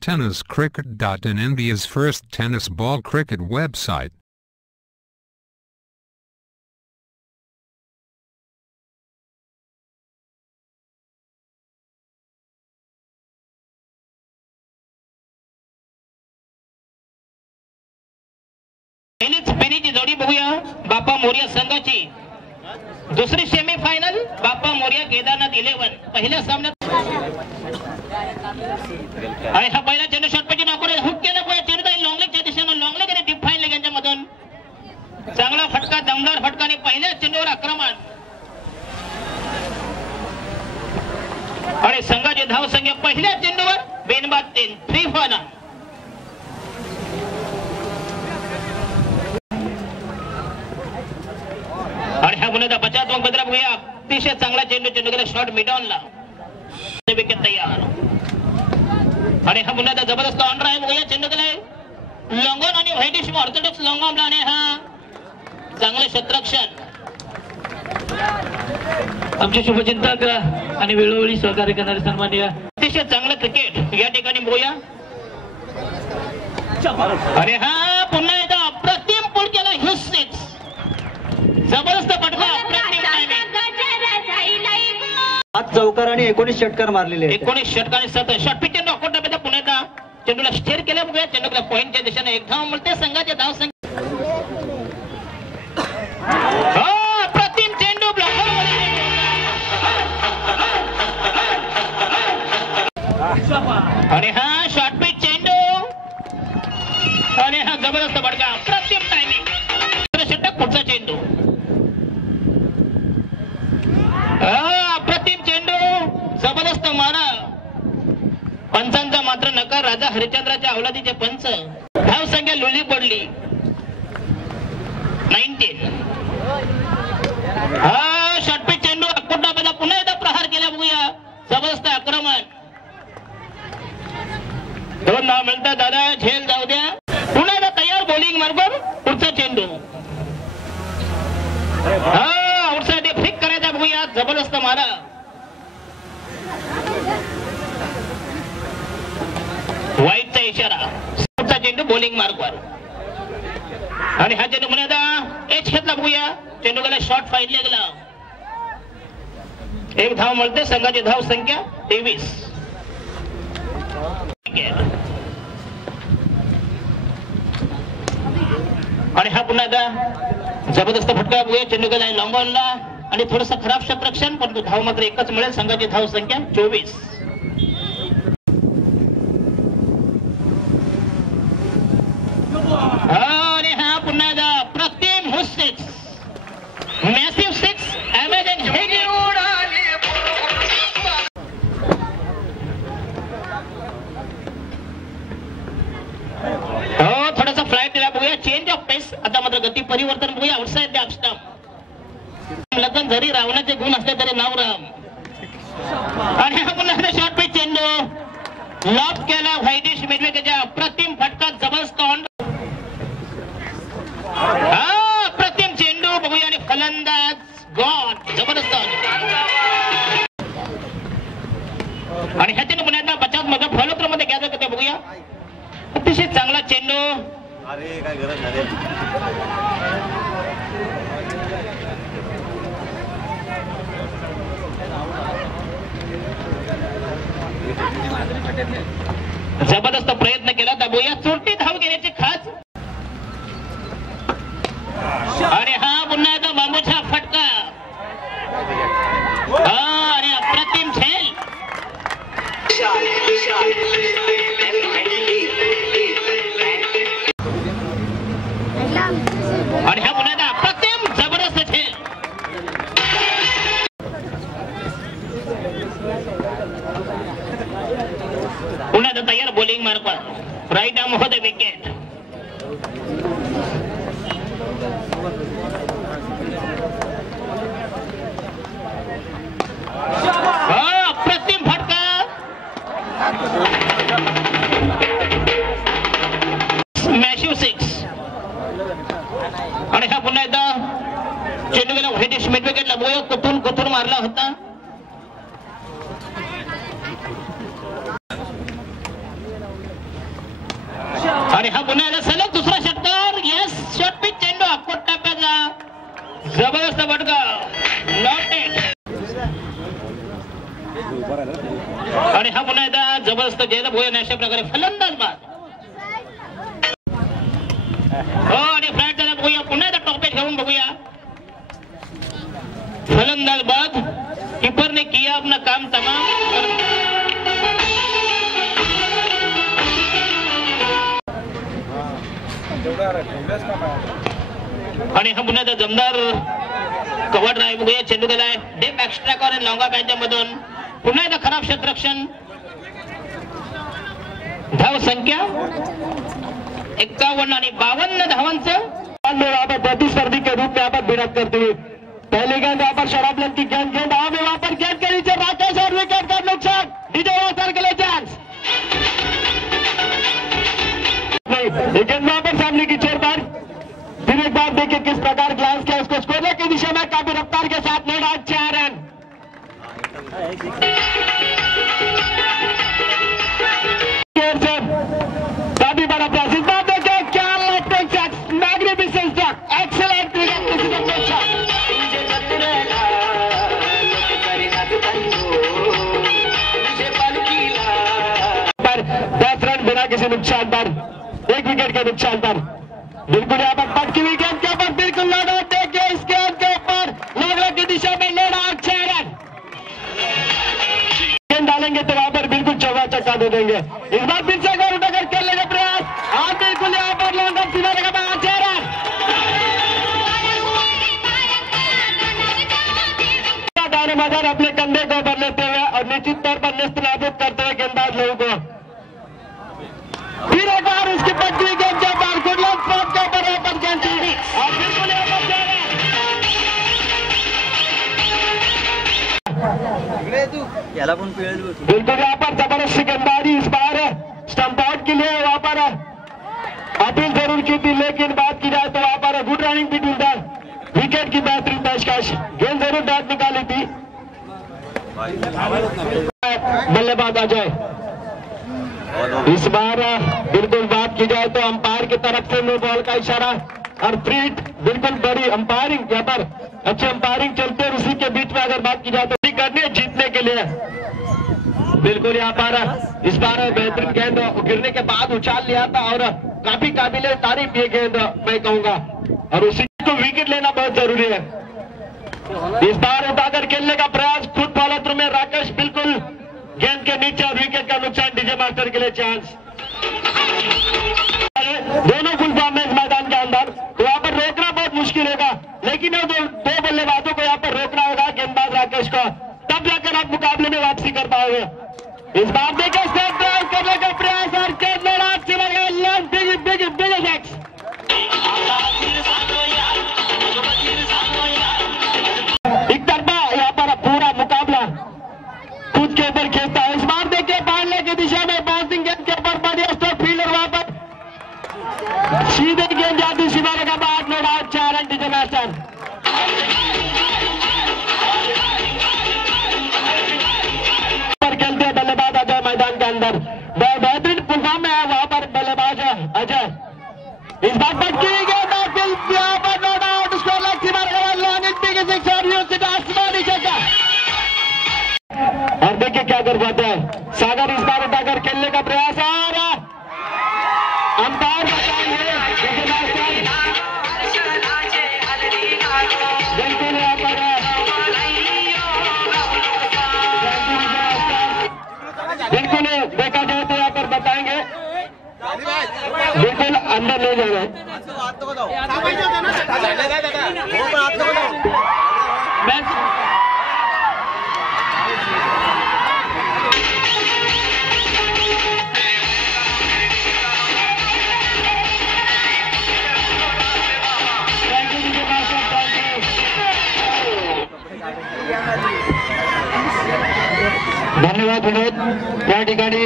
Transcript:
TennisCricket.in, India's first tennis ball cricket website. पेनीची जोडी बघूया बाप्पा मोरिया संघाची दुसरी सेमीफायनल बाप्पा मोरिया केदारनाथ 11 पहिल्या सामन्यात आणि हा पहिला चेंडू शॉटपैकी नॉकआउट हुक केला बघूया चेंडू लॉंगलेगच्या दिशेने लॉंगलेग आणि डीप फाईन लेग यांच्यामधून चांगला फटका दमदार फटका आणि पहिल्या चेंडूवर आक्रमण आणि संघाची धाव संख्या पहिल्या चेंडूवर बेनबाद 3 फॉल आणि हा गुन्हा बचाव बदला बघूया अतिशय चांगला चेंडू गेला शॉट मिडॉनला विकेट तयार आणि हा गुन्हा जबरदस्त ऑन ड्राइव्ह बघूया चेंडू गेलाय लॉंगॉन आणि व्हाईटिश ऑर्थोडॉक्स लॉंगॉनला आणि हा चांगले क्षेत्ररक्षण आमचे शुभचिंतक आणि वेळोवेळी सहकार्य करणारे सन्माननीय अतिशय चांगलं क्रिकेट या ठिकाणी बघूया आणि हा पुन्हा एकदा अप्रतिम पुढ केला ह्यूज 6 जबरदस्त फटका अप्रतिम टायमिंग 7 चौकार आणि 19 षटकार मारलेले 19 षटकार 7 शॉट पिच चेंडू अकोट डब्यात पुन्हा एकदा चेंडूला स्टेअर केल्या बघूया चेंडूला पॉइंटच्या दिशेने एक धाव मिळते संघाच्या धाव संख्या अप्रतिम चेंडू ब्लॉकर आणि हा शॉर्ट पिच चेंडू आणि हा जबरदस्त फटका अप्रतिम टायमिंग षटक पुढचा चेंडू अप्रतिम चेंडू जबरदस्त मारा पंचांचा मात्र नकार राजा हरिश्चंद्राच्या अवलादीचे पंच धाव संख्या लुली पडली 19 हा शॉटपिच चेंडू अकोटा पुन्हा एकदा प्रहार केला बघूया जबरदस्त आक्रमण 2 धाव मिळतात दादा झेल जाऊ द्या पुन्हा एकदा तयार बॉलिंग मार्फत पुढचा चेंडू हा आउटसाइड फ्लिक करायचा बघूया जबरदस्त मारा वाईटचा इशारा पुढचा चेंडू बॉलिंग मार्कवर आणि हा चेंडू पुन्हा एकदा एच घेतला बघूया चेंडू गेला शॉर्ट फाईन गेला एक धाव मिळते संघाची धाव संख्या 23 आणि हा पुन्हा एकदा जबरदस्त फटका बघूया चेंडू गेला लॉंग ऑनला आणि थोडस खराब क्षेत्ररक्षण पण धाव मात्र एकच मिळेल संघाची धाव संख्या 24 आणि हा पुन्हा एकदा प्रतिम 6 मॅसिव्ह 6 अमेझिंग हिट थोडासा फ्लाइट दिला बघूया चेंज ऑफ पेस आता मात्र गती परिवर्तन बघूया आउटसाइड द स्टंप लग्न जरी रावणाचे गुण असले तरी नाव राम आणि हा पुन्हा शॉर्ट पिच चेंडू लॉक केला व्हाईटिश मिडविकेटच्या अप्रतिम फटका जबरदस्त ऑन अप्रतिम चेंडू बघूया आणि फलंदाज गॉड जबरदस्त आणि ह्या चेंडू पुन्हा बचाव मग फॉलोथ्रो मध्ये घ्यायचं का ते बघूया अतिशय चांगला चेंडू अरे काय गरज नाही जबरदस्त प्रयत्न केला दाबूया चोरटी धाव घेण्याची खास आणि हा पुन्हा एकदा बांबूचा फटका आणि अप्रतिम झेल आणि हा पुन्हा एकदा अप्रतिम जबरदस्त झेल पुन्हा एकदा तयार बॉलिंग मार्फत राईट आर्म होते विकेट अप्रतिम फटका मॅसिव्ह 6 आणि हा पुन्हा एकदा चेंडू गेला व्हाईटिश मिड विकेटला बघूया कुठून मारला होता आणि हा पुन्हा एकदा जबरदस्त जयदेव भोया अशा प्रकारे फलंदाज बाद. हो आणि फ्लॅट झाला बघूया, पुन्हा एकदा टॉपेट घेऊन बघूया. फलंदाज बाद. कीपर ने किया अपना काम तमाम. आणि हा पुन्हा जमदार कव्हर ड्राईव्ह बघूया. चेंडू गेलाय डेप एक्स्ट्रा कॉर्नर आणि लॉंगा बॅटच्या मधून. पुन्हा एकदा खराब क्षेत्ररक्षण. धाव संख्या 51 आणि 52 धावांचं प्रतिस्पर्धी के रूप में यहाँ पर भिड़ंत करते हुए पहली गेंद यहाँ पर शराबलन की गेंद में वहां पर गेंद के नीचे राकेश और विकेट का नुकसान. डीजे वासर के लिए चांस. गेंद वहां पर सामने की चेयर पर. फिर एक बार देखिए किस प्रकार ग्लास किया उसको स्कोर की दिशा में काफी रफ्तार के साथ नेट आउट 4 रन. काफी बड़ा प्रयास. इस बार देखिए क्या मैग्निफिसेंट शॉट. एक्सीलेंट पर 10 रन बिना किसी नुकसान पर, 1 विकेट के नुकसान पर. बिल्कुल यहाँ पर पटकी हुई गेंद के ऊपर बिल्कुल लोड आउट. देखिए इस गेंद के ऊपर लोगों की दिशा में लोड आउट 6 रन. गेंद डालेंगे तो वहां पर बिल्कुल चौका चक्का दे देंगे. इस बार फिर से गौर उठाकर खेलने का प्रयास. आप बिल्कुल यहाँ पर लॉन्ग ऑफ सीधा लगा 6 रन. दारोमदार अपने कंधे को ऊपर लेते हुए और निश्चित तौर पर नेस्तनाबूद करते हुए गेंदबाज लोगों को. फिर एक बार उसकी पटकी हुई गेंद के ऊपर गुडलैंड स्पॉट के ऊपर ओपन गेंद सीधी और बिल्कुल यहाँ पर 6 रन. बिल्कुल यहाँ पर जबरदस्त गेंदबाजी. इस बार स्टंप आउट के लिए वहां पर अपील जरूर की थी, लेकिन बात की जाए तो वहां पर good running between the wicket की बेहतरीन पेशकश. गेंद जरूर बैट निकाली थी. बल्लेबाज अजय. इस बार बिल्कुल बात की जाए तो अंपायर की तरफ से नो बॉल का इशारा और फ्री हिट. बिल्कुल बड़ी अंपायरिंग यहाँ पर, अच्छी अंपायरिंग चलते हैं. उसी के बीच में अगर बात की जाए तो करनी है जीतने के लिए. बिल्कुल यहाँ पर इस बार बेहतरीन गेंद गिरने के बाद उछाल लिया था और काफी काबिले तारीफ ये गेंद मैं कहूंगा, और उसी को विकेट लेना बहुत जरूरी है. इस बार उठाकर खेलने का प्रयास. खुद फॉलो थ्रू में राकेश बिल्कुल गेंद के नीचे और विकेट का नुकसान. डीजे मास्टर के लिए चांस. दोनों फुल फॉर्म में इस मैदान के अंदर, तो यहाँ पर रोकना बहुत मुश्किल होगा, लेकिन दो बल्लेबाजों को यहाँ पर रोकना होगा, गेंदबाज राकेश को, तब जाकर आप मुकाबले में वापसी कर पाओगे. इस बार देखिए स्टेप ड्राइव करने का प्रयास और गेंद में रात से बिग एक्स. एक तरफा यहाँ पर पूरा मुकाबला खुद के ऊपर खेलता है. इस बार देखिए बाहरने की दिशा में बाउंसिंग गेंद के ऊपर बढ़िया स्टॉप फील्डर वहां पर सीधे गेंद जाती सिवाने का बाद में 4 रन. डीजे मास्टर पर खेलते हैं बल्लेबाज अजय मैदान के अंदर. बेहतरीन फुलफॉर्म में है वहां पर बल्लेबाज अजय. इस बार पटकी हुई गेंद यहाँ पर नोट आउट. स्कोर लाइक आसमानी चक्का. और देखिए क्या कर पाते हैं सागर. इस बार उठाकर खेलने का प्रयास और अंपायर बिल्कुल यहाँ पर बिल्कुल देखा जाए तो यहाँ पर बताएंगे बिल्कुल अंदर ले जा रहे हैं. धन्यवाद विनोद. या ठिकाणी